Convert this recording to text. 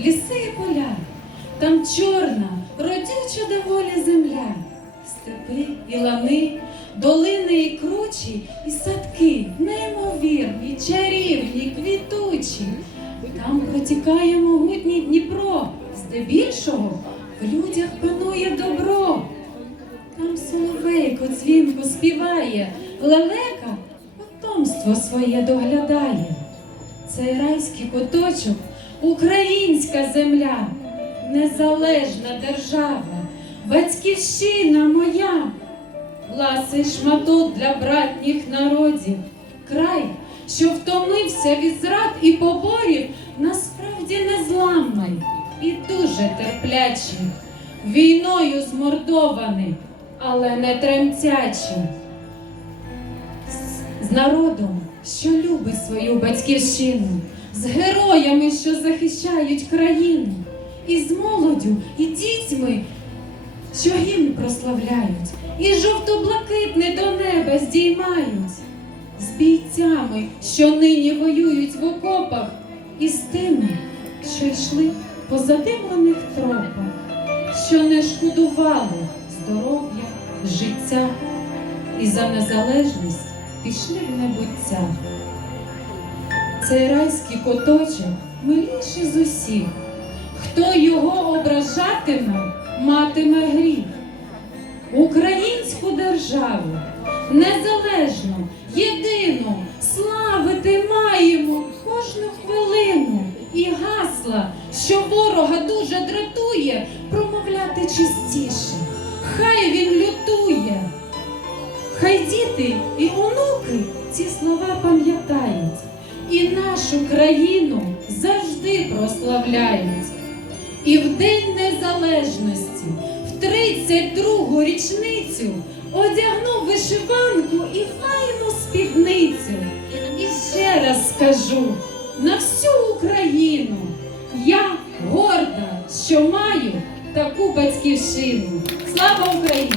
ліси і поля, там чорна, родюча доволі земля, степи і лани, долини і кручі, і садки, неймовірні, чарівні, квітучі. Там протікає могутній Дніпро, здебільшого в людях панує добро. Там соловейко дзвінко співає, лелека потомство своє доглядає. Цей райський куточок, українська земля, незалежна держава, батьківщина моя, ласий шматок для братніх народів, край, що втомився від зрад і поборів, насправді незламний і дуже терплячий, війною змордований, але не тремтячий. З- народом, що любить свою батьківщину, з героями, що захищають країну, і з молоддю, і дітьми, що гімн прославляють, і жовто-блакитне до неба здіймають, з бійцями, що нині воюють в окопах, і з тими, що йшли по задимлених тропах, що не шкодували здоров'я, життя і за незалежність пішли в небуття. Цей райський куточок миліший з усіх. Хто його ображатиме, матиме гріх. Українську державу незалежну, єдину славити маємо кожну хвилину і гасла, що ворога дуже дратує, промовляти частіше. Хай він лютує. Хай діти і нашу країну завжди прославляють. І в День Незалежності, в 32-гу річницю, одягну вишиванку і файну спідницю. І ще раз скажу на всю Україну я горда, що маю таку батьківщину. Слава Україні!